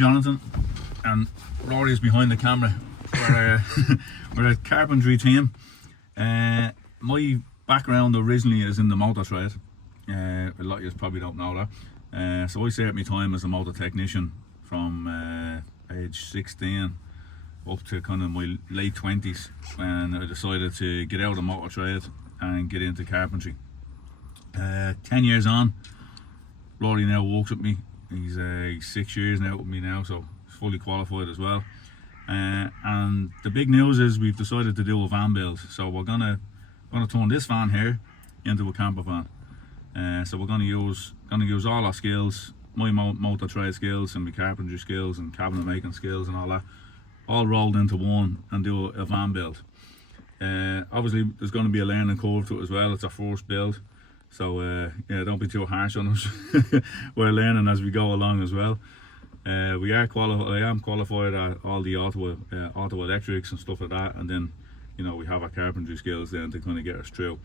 Jonathan, and Rory's behind the camera. We're a carpentry team. My background originally is in the motor trade. A lot of you probably don't know that. So I started my time as a motor technician from age 16 up to kind of my late 20s, when I decided to get out of the motor trade and get into carpentry. 10 years on, Rory now works with me. He's 6 years now with me now, so he's fully qualified as well. And the big news is we've decided to do a van build. So we're gonna turn this van here into a camper van. So we're gonna use all our skills, my motor trade skills and my carpentry skills and cabinet making skills and all that, all rolled into one and do a van build. Obviously there's going to be a learning curve to it as well. It's our first build, so yeah, don't be too harsh on us. We're learning as we go along as well. I am qualified at all the auto electrics and stuff like that, and then we have our carpentry skills then to kind of get us through.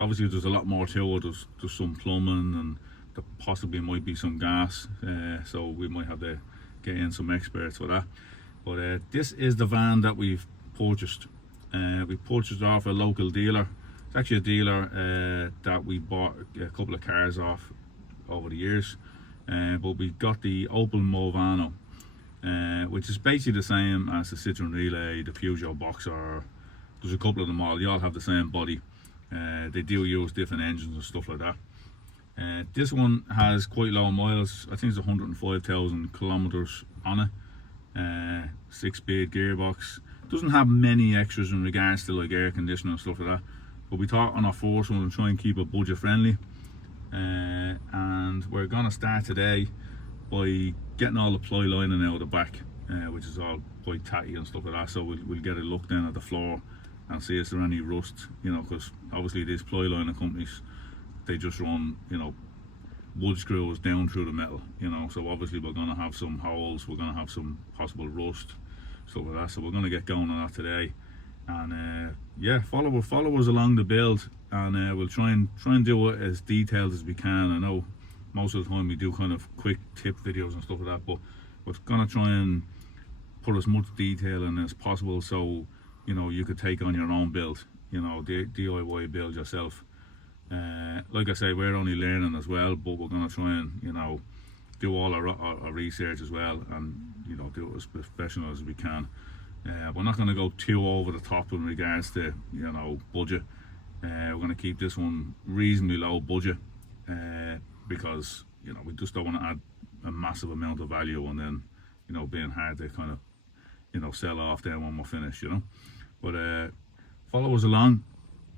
Obviously there's a lot more to it. There's some plumbing, and there possibly might be some gas, so we might have to get in some experts for that. But this is the van that we've purchased. We purchased it off a local dealer. It's actually a dealer that we bought a couple of cars off over the years. But we got the Opel Movano, which is basically the same as the Citroen Relay, the Peugeot Boxer. There's a couple of them all. They all have the same body. They do use different engines and stuff like that. This one has quite low miles. I think it's 105,000 kilometers on it. 6-speed gearbox. Doesn't have many extras in regards to like air conditioning and stuff like that. But we thought on our first one to try and keep it budget friendly. And we're gonna start today by getting all the ply lining out of the back, which is all quite tatty and stuff like that. So we'll get a look down at the floor and see if there's any rust, because obviously these ply lining companies, they just run wood screws down through the metal, so obviously we're gonna have some holes, we're gonna have some possible rust, stuff like that. So we're gonna get going on that today, and yeah, follow us along the build, and we'll try and do it as detailed as we can. I know most of the time we do kind of quick tip videos and stuff like that, but we're gonna try and put as much detail in as possible, so you could take on your own build, DIY build yourself. Like I say, we're only learning as well, but we're gonna try and do all our research as well, and do it as professional as we can. We're not going to go too over the top in regards to budget. We're going to keep this one reasonably low budget, because we just don't want to add a massive amount of value and then being hard to kind of sell off there when we're finished. But follow us along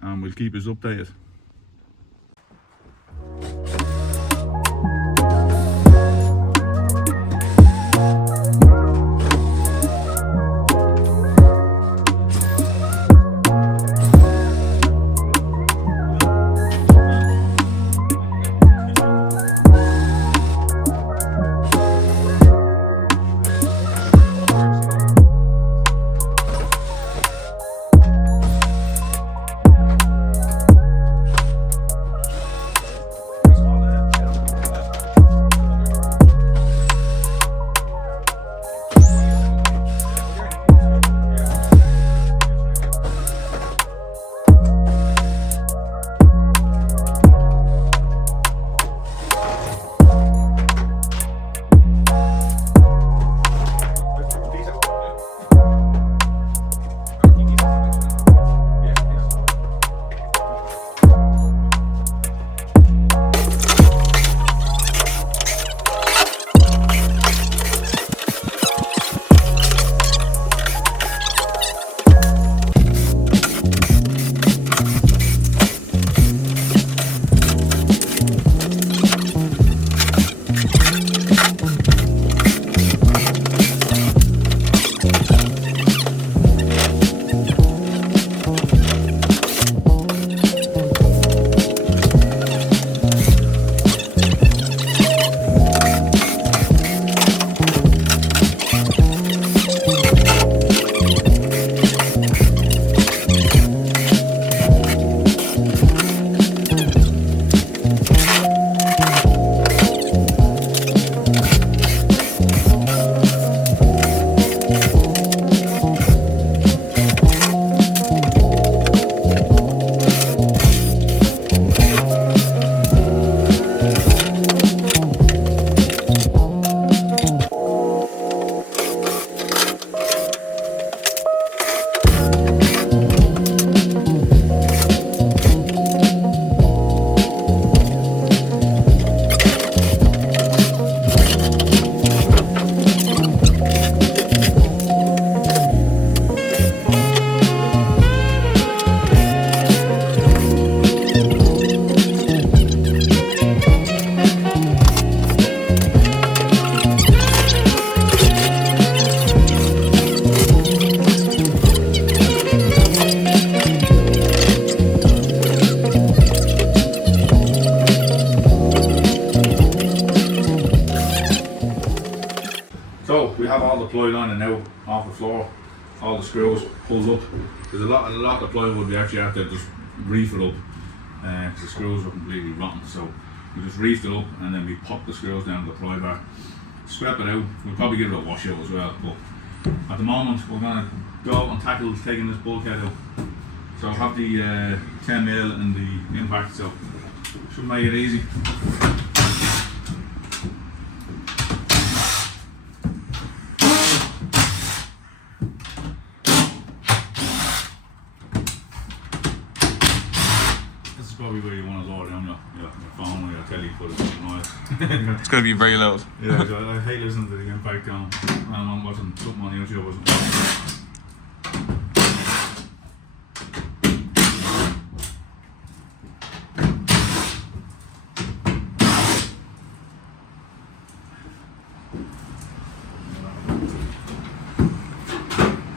and we'll keep us updated. on and out off the floor, all the screws pulls up. There's a lot of plywood we actually have to just reef it up because the screws are completely rotten. So we just reefed it up and then we pop the screws down to the pry bar, scrap it out. We'll probably give it a wash out as well. But at the moment we're gonna go out and tackle taking this bulkhead out. So I have the 10mm and the impact, so should make it easy. This is probably where you want to lower down your phone or your telly, put it in noise. It's going to be very loud. Yeah, I hate listening to the impact down when I'm watching something on YouTube or something.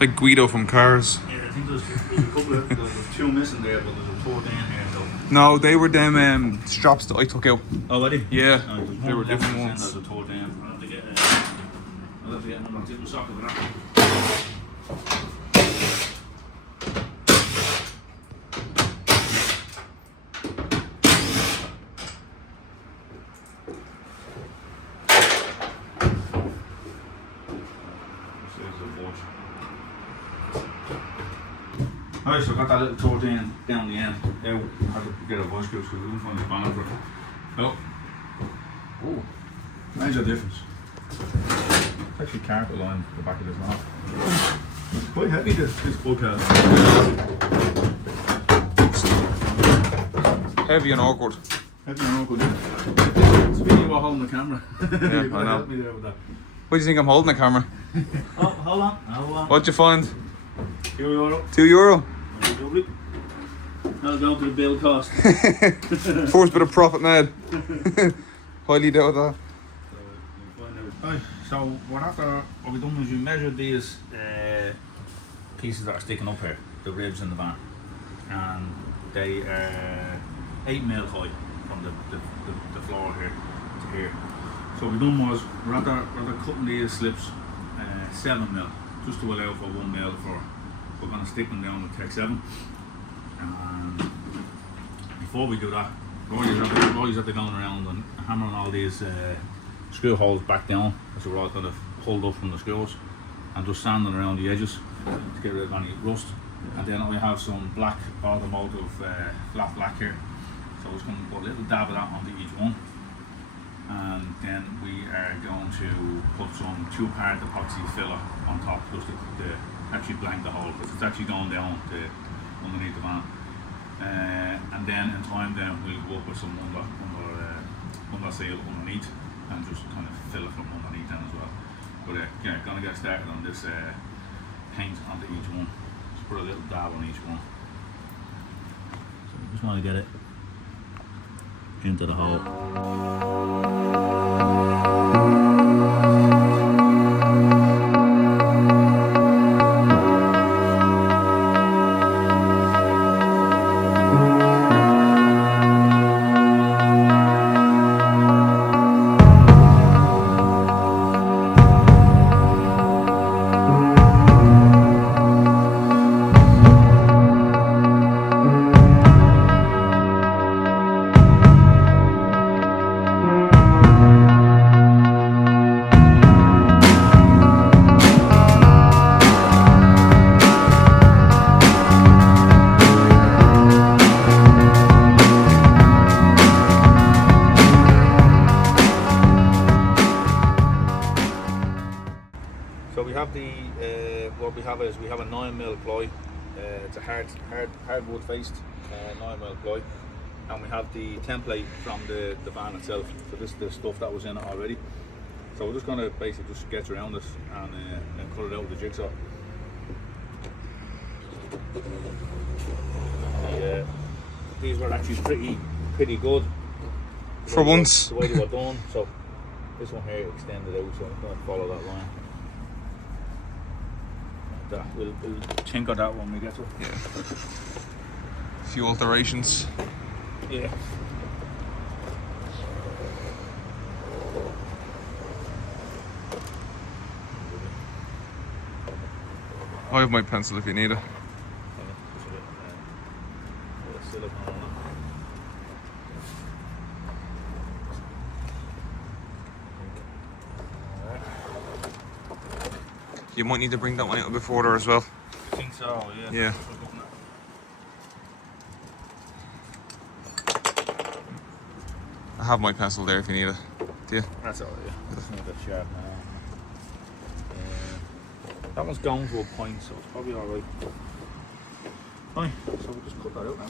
Like Guido from Cars. Yeah, I think there's a couple of there's two missing there, but there's a toe down here. So. No, they were them straps that I took out. Oh, really? Yeah, There's they were one left different and ones. There's a toe down. I'll have to get another tip of socket for that. Alright, so I got that little toe down the end. Now I had to get a voice screw because we couldn't find the spanner for it. Oh, major difference. It's actually carpet lined the back of this knob. It's quite heavy, this bulkhead. Heavy and awkward. Heavy and awkward, yeah. It's really about holding the camera. Yeah, You I know. help me there with that. What do you think I'm holding the camera? Oh, hold on. What'd you find? €2. €2. Lovely. That'll go to the bill cost. First bit of profit made. Highly doubt that. Right, so what we've done is we measured these pieces that are sticking up here, the ribs in the van, and they are 8mm high from the floor here to here. So what we've done was rather cutting these slips 7mm just to allow for 1mm for we're going to stick them down with Tech 7. And before we do that, Roy's at the going around and hammering all these screw holes back down, which are all kind of pulled up from the screws, and just sanding around the edges to get rid of any rust. And then I have some black automotive flat black here, so it's going to put a little dab of that onto each one. And then we are going to put some 2-part epoxy filler on top just to actually blank the hole, because it's actually going down underneath the van. And then in time then we'll go up with some under seal underneath and just kind of fill it from underneath then as well. But yeah, gonna get started on this paint onto each one. Just put a little dab on each one. So we just want to get it into the hole. So we have what we have is we have a 9mm ply. It's a hardwood faced 9mm ply, and we have the template from the van itself. So this is the stuff that was in it already. So we're just going to basically just sketch around this and cut it out with the jigsaw. These were actually pretty good For once. the way they were done. So this one here extended out, so I'm going to follow that line. We'll tinker that when we get to it. Yeah. A few alterations. Yeah. I have my pencil if you need it. Just a bit of silicone on it. You might need to bring that one out a bit further as well. I think so, yeah. Yeah. I have my pencil there if you need it. Do you? That's alright, yeah. Just need a sharp now. That one's going to a point, so it's probably alright. Fine, so we'll just cut that out now.